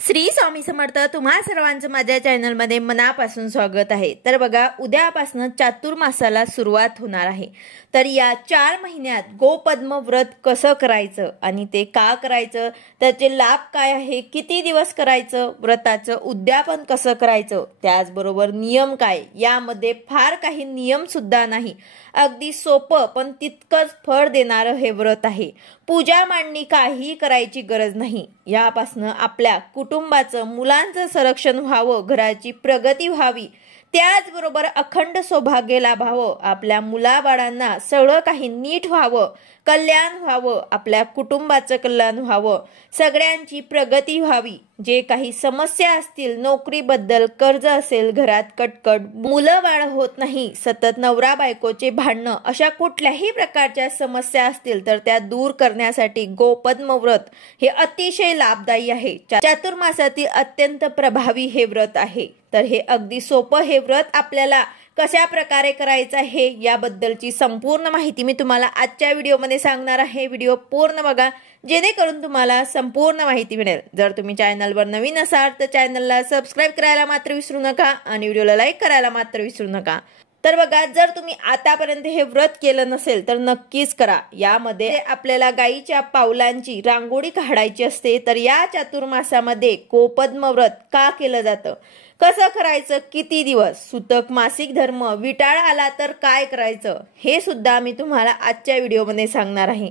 श्री स्वामी समर्थ तुम्हा सर्वांचं माझ्या चॅनलमध्ये मनापासून स्वागत आहे। तर बघा उद्यापासून चातुर्मासाला सुरुवात होणार आहे। तर या 4 महिन्यात गोपद्म व्रत कसं करायचं आणि ते का करायचं, त्याचे लाभ काय आहे, किती दिवस करायचं, व्रताचं उद्यापन कसं करायचं, त्याचबरोबर नियम काय, यामध्ये फार काही नियम सुद्धा नाही। अगदी सोपं पण तितकंच फळ देणारं हे व्रत आहे। पूजा मांडणी काही करायची गरज नाही। यापासून आपल्या कुटुंबाचं मुलांचं संरक्षण व्हावं, घराची प्रगती व्हावी, त्याचबरोबर अखंड सौभाग्य लाभावं, आपल्या मुलाबाळांना सगळं काही नीट व्हावं, कल्याण व्हावं, आपल्या कुटुंबाचं कल्याण व्हावं, सगळ्यांची प्रगती व्हावी, जे काही समस्या असतील, नोकरीबद्दल कर्ज असेल, घरात कटकट, मुलं बाळ होत नाही, सतत नवरा बायकोचे भांडणं, अशा कुठल्याही प्रकारच्या समस्या असतील तर त्या दूर करण्यासाठी गोपद्म व्रत हे अतिशय लाभदायी आहे। चातुर्मासातील अत्यंत प्रभावी हे व्रत आहे। तर हे अगदी सोपं हे व्रत आपल्याला कशा प्रकारे करायचं आहे याबद्दलची संपूर्ण माहिती मी तुम्हाला आजच्या व्हिडिओमध्ये सांगणार आहे। व्हिडिओ पूर्ण बघा जेणेकरून तुम्हाला संपूर्ण माहिती मिळेल। जर तुम्ही चॅनलवर नवीन असाल तर चॅनलला सबस्क्राइब करायला मात्र विसरू नका आणि व्हिडिओला लाईक करायला मात्र विसरू नका। तर बघा जर तुम्ही आतापर्यंत हे व्रत केलं नसेल तर नक्कीच करा। यामध्ये आपल्याला गायीच्या पावलांची रांगोळी काढायची असते। तर या चातुर्मासामध्ये गोपद्म व्रत का केलं जातं, कसं करायचं, किती दिवस, सुतक मासिक धर्म, विटाळ आला तर काय करायचं, हे सुद्धा मी तुम्हाला आजच्या व्हिडिओमध्ये सांगणार आहे।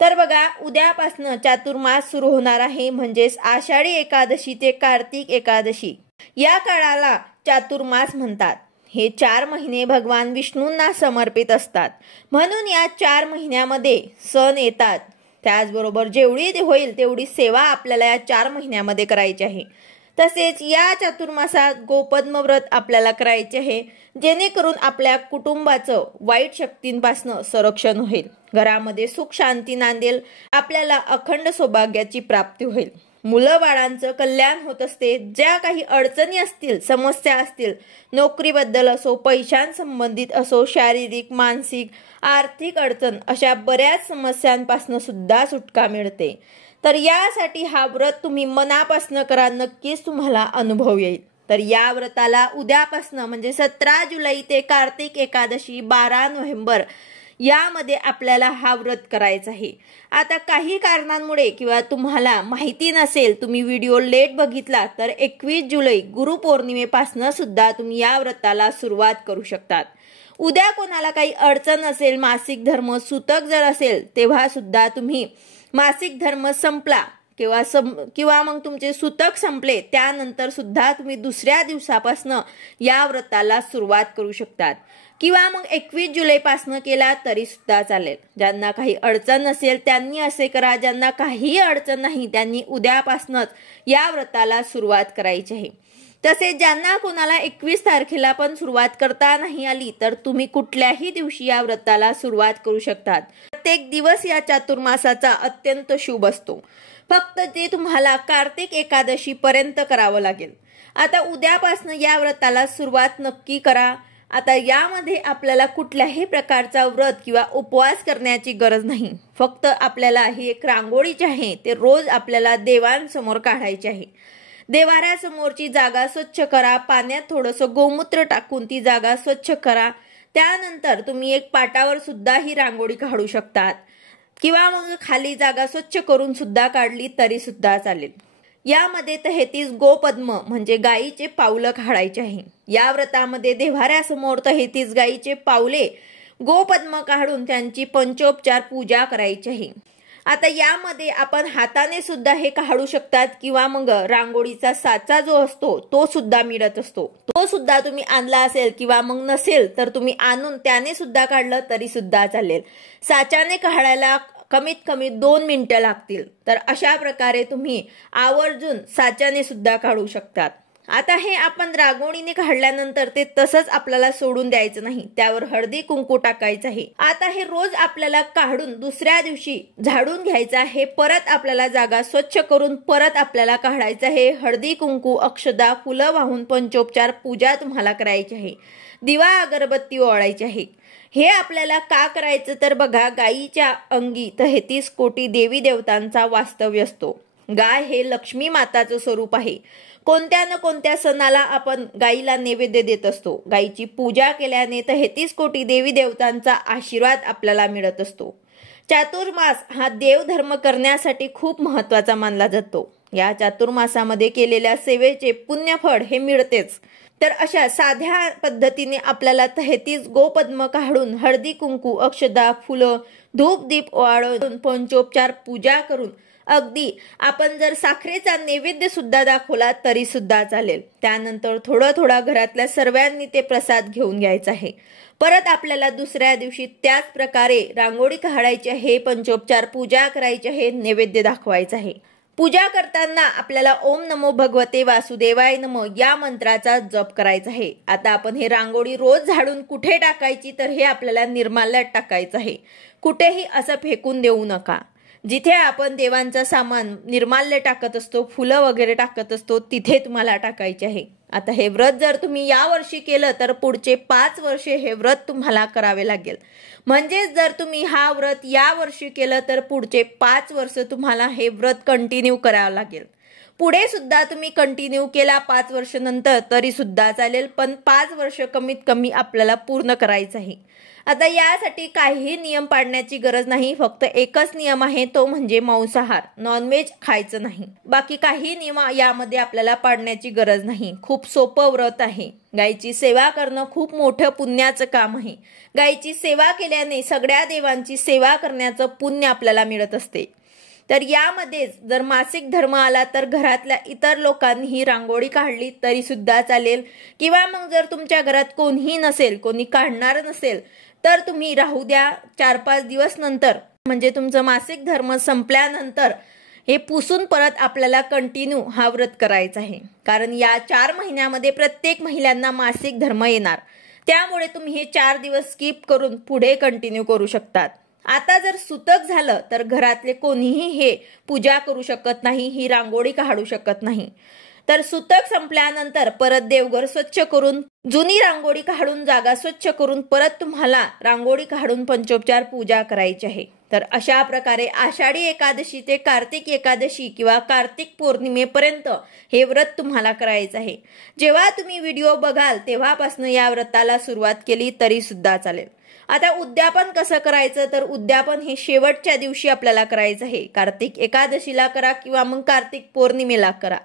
तर बघा उद्यापासून चातुर्मास सुरू होणार आहे, म्हणजेच आषाढी एकादशी ते कार्तिक एकादशी या काळाला चातुर्मास म्हणतात। हे 4 महिने भगवान विष्णूंना समर्पित असतात, म्हणून या 4 महिन्यामध्ये सण येतात। त्याचबरोबर जेवढी होईल तेवढी सेवा आपल्याला या 4 महिन्यामध्ये करायची आहे। तसेच या चातुर्मासात गोपद्म व्रत आपल्याला करायचे आहे, जेणेकरून आपल्या कुटुंबाचं वाईट शक्तींपासून संरक्षण होईल, घरामध्ये सुख शांती नांदेल, आपल्याला अखंड सौभाग्याची प्राप्ती होईल, मुलं बाळांचं कल्याण होत असते। ज्या काही अडचणी असतील, समस्या असतील, नोकरीबद्दल असो, पैशांसंबंधित असो, शारीरिक, मानसिक, आर्थिक अडचण, अशा बऱ्याच समस्यांपासून सुद्धा सुटका मिळते। तर यासाठी हा व्रत तुम्ही मनापासून करा, नक्कीच तुम्हाला अनुभव येईल। तर या व्रताला उद्यापासून म्हणजे 17 जुलै ते कार्तिक एकादशी 12 नोव्हेंबर यामध्ये आपल्याला हा व्रत करायचा आहे। आता काही कारणांमुळे किंवा तुम्हाला माहिती नसेल, तुम्ही व्हिडिओ लेट बघितला तर 21 जुलै गुरुपौर्णिमेपासून सुद्धा तुम्ही या व्रताला सुरुवात करू शकतात। उद्या कोणाला काही अडचण असेल, मासिक धर्म सुतक जर असेल, तेव्हा सुद्धा तुम्ही मासिक धर्म संपला किंवा मग तुमचे सुतक संपले त्यानंतर सुद्धा तुम्ही दुसऱ्या दिवसापासून या व्रताला सुरुवात करू शकतात, किंवा मग 21 जुलैपासून केला तरी सुद्धा चालेल। ज्यांना काही अडचण नसेल त्यांनी असे करा, ज्यांना काही अडचण नाही त्यांनी उद्यापासूनच या व्रताला सुरुवात करायची आहे। तसेच ज्यांना कोणाला 21 तारखेला पण सुरुवात करता नाही आली तर तुम्ही कुठल्याही दिवशी या व्रताला सुरुवात करू शकतात। प्रत्येक दिवस या चातुर्मासाचा अत्यंत शुभ असतो, फक्त ते तुम्हाला कार्तिक एकादशी पर्यंत करावं लागेल। आता उद्यापासून या व्रताला सुरुवात नक्की करा। आता यामध्ये आपल्याला कुठल्याही प्रकारचा व्रत किंवा उपवास करण्याची गरज नाही, फक्त आपल्याला ही एक रांगोळी जी आहे ते रोज आपल्याला देवांसमोर काढायची आहे। देवाऱ्यासमोरची जागा स्वच्छ करा, पाण्यात थोडंसं गोमूत्र टाकून ती जागा स्वच्छ करा। त्यानंतर तुम्ही एक पाटावर सुद्धा ही रांगोळी काढू शकतात, किंवा मग खाली जागा स्वच्छ करून सुद्धा काढली तरी सुद्धा चालेल। यामध्ये 33 गोपद्म म्हणजे गायीचे पावलं काढायचे आहे। या व्रतामध्ये देवाऱ्यासमोर 33 गायीचे पावले गोपद्म काढून त्यांची पंचोपचार पूजा करायची आहे। आता यामध्ये आपण हाताने सुद्धा हे काढू शकतात, किंवा मग रांगोळीचा साचा जो असतो तो सुद्धा मिळत असतो, तो सुद्धा तुम्ही आणला असेल, किंवा मग नसेल तर तुम्ही आणून त्याने सुद्धा काढलं तरी सुद्धा चालेल। साच्याने काढायला कमीत कमी 2 मिनिटं लागतील। तर अशा प्रकारे तुम्ही आवर्जून साच्याने सुद्धा काढू शकतात। आता हे आपण रांगोळीने काढल्यानंतर ते तसंच आपल्याला सोडून द्यायचं नाही, त्यावर हळदी कुंकू टाकायचं आहे। आता हे रोज आपल्याला काढून दुसऱ्या दिवशी झाडून घ्यायचं आहे, परत आपल्याला जागा स्वच्छ करून परत आपल्याला काढायचं आहे। हळदी कुंकू, अक्षदा, फुलं वाहून पंचोपचार पूजा तुम्हाला करायची आहे, दिवा अगरबत्ती ओवाळायची आहे। हे आपल्याला का करायचं तर बघा गायीच्या अंगी 33 कोटी देवी देवतांचा वास्तव्य असतो। गाय हे लक्ष्मी माताचं स्वरूप आहे. कोणत्या न कोणत्या सणाला आपण गायीला नैवेद्य देत असतो. गायीची पूजा केल्याने 33 कोटी देवी देवतांचा आशीर्वाद आपल्याला मिळत असतो. चातुर्मास हा देवधर्म करण्यासाठी खूप महत्त्वाचा मानला जातो. या चातुर्मासामध्ये केलेल्या सेवेचे पुण्यफळ हे मिळतेच. तर अशा साध्या पद्धतीने आपल्याला 33 गोपद्म काढून हळदी कुंकू अक्षदा फुलं धूप दीप वाढवून पंचोपचार पूजा करून अगदी आपण जर साखरेचा नैवेद्य सुद्धा दाखवला तरी सुद्धा चालेल. त्यानंतर थोडं घरातल्या सर्वांनी ते प्रसाद घेऊन घ्यायचा आहे. परत आपल्याला दुसऱ्या दिवशी त्याच प्रकारे रांगोळी काढायची आहे, पंचोपचार पूजा करायची आहे, नैवेद्य दाखवायचा आहे. पूजा करताना आपल्याला ओम नमो भगवते वासुदेवाय नमः या मंत्राचा जप करायचा आहे. आता आपण हे रांगोळी रोज झाडून कुठे टाकायची तर हे आपल्याला निर्माल्यात टाकायचं आहे. कुठेही असं फेकून देऊ नका. जिथे आपण देवांचा सामान निर्माल्य टाकत असतो, फुलं वगैरे टाकत असतो, तिथे तुम्हाला टाकायचे आहे. आता हे व्रत जर तुम्ही या वर्षी केलं तर पुढचे 5 वर्षे हे व्रत तुम्हाला करावे लागेल. म्हणजेच जर तुम्ही हा व्रत या वर्षी केलं तर पुढचे 5 वर्ष तुम्हाला हे व्रत कंटिन्यू करावं लागेल. पुढे सुद्धा तुम्ही कंटिन्यू केला 5 वर्ष नंतर तरी सुद्धा चालेल, पण 5 वर्ष कमीत कमी आपल्याला पूर्ण करायचं आहे. आता यासाठी काहीही नियम पाळण्याची गरज नाही. फक्त एकच नियम आहे, तो म्हणजे मांसाहार, नॉनव्हेज खायचं नाही. बाकी काही नियम यामध्ये आपल्याला पाळण्याची गरज नाही. खूप सोपं व्रत आहे. गायीची सेवा करणं खूप मोठं पुण्याचं काम आहे. गायीची सेवा केल्याने सगळ्या देवांची सेवा करण्याचं पुण्य आपल्याला मिळत असते. तर यामध्ये जर मासिक धर्म आला तर घरातल्या इतर लोकांनीही रांगोळी काढली तरी सुद्धा चालेल, किंवा मग जर तुमच्या घरात कोणीही नसेल, कोणी काढणार नसेल तर तुम्ही राहू द्या. 4-5 दिवस नंतर म्हणजे तुमचं मासिक धर्म संपल्यानंतर हे पुसून परत आपल्याला कंटिन्यू हा व्रत करायचा आहे. कारण या 4 महिन्यामध्ये प्रत्येक महिलांना मासिक धर्म येणार. त्यामुळे तुम्ही हे 4 दिवस स्किप करून पुढे कंटिन्यू करू शकतात. आता जर सुतक झालं तर घरातले कोणीही हे पूजा करू शकत नाही, ही रांगोळी काढू शकत नाही. तर सुतक संपल्यानंतर परत देवघर स्वच्छ करून जुनी रांगोळी काढून जागा स्वच्छ करून परत तुम्हाला रांगोळी काढून पंचोपचार पूजा करायची आहे. तर अशा प्रकारे आषाढी एकादशी ते कार्तिक एकादशी किंवा कार्तिक पौर्णिमेपर्यंत हे व्रत तुम्हाला करायचं आहे. जेव्हा तुम्ही व्हिडिओ बघाल तेव्हापासून या व्रताला सुरुवात केली तरी सुद्धा चालेल. आता उद्यापन कसं करायचं तर उद्यापन हे शेवटच्या दिवशी आपल्याला करायचं आहे. कार्तिक एकादशीला करा किंवा मग कार्तिक पौर्णिमेला करा.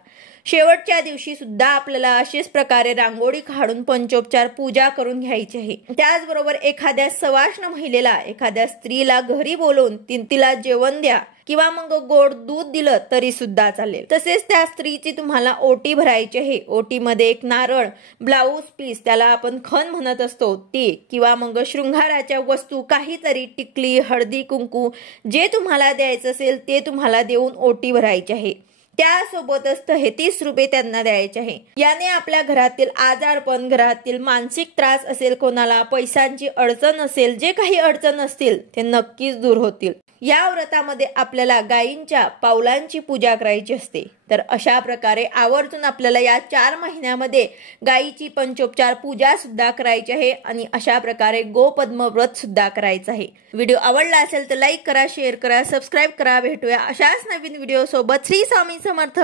शेवटच्या दिवशी सुद्धा आपल्याला अशाच प्रकारे रांगोळी काढून पंचोपचार पूजा करून घ्यायची आहे. त्याचबरोबर एखाद्या सवाष्ण महिलेला, एखाद्या स्त्रीला घरी बोलवून तिला जेवण द्या किंवा मग गोड दूध दिलं तरी सुद्धा चालेल. तसेच त्या स्त्रीची तुम्हाला ओटी भरायची आहे. ओटीमध्ये एक नारळ, ब्लाऊज पीस त्याला आपण खण म्हणत असतो ते, किंवा मग शृंगाराच्या वस्तू काहीतरी, टिकली, हळदी कुंकू जे तुम्हाला द्यायचं असेल ते तुम्हाला देऊन ओटी भरायची आहे. त्यासोबतच 33 रुपये त्यांना द्यायचे आहे. याने आपल्या घरातील आजारपण, घरातील मानसिक त्रास असेल, कोणाला पैशांची अडचण असेल, जे काही अडचण असतील ते नक्कीच दूर होतील. या व्रतामध्ये आपल्याला गायींच्या पावलांची पूजा करायची असते. तर अशा प्रकारे आवर्जून आपल्याला या 4 महिन्यामध्ये गायीची पंचोपचार पूजा सुद्धा करायची आहे आणि अशा प्रकारे गोपद्म व्रत सुद्धा करायचं आहे. व्हिडिओ आवडला असेल तर लाईक करा, शेअर करा, सबस्क्राईब करा. भेटूया अशाच नवीन व्हिडिओ सोबत. श्री स्वामी समर्थ.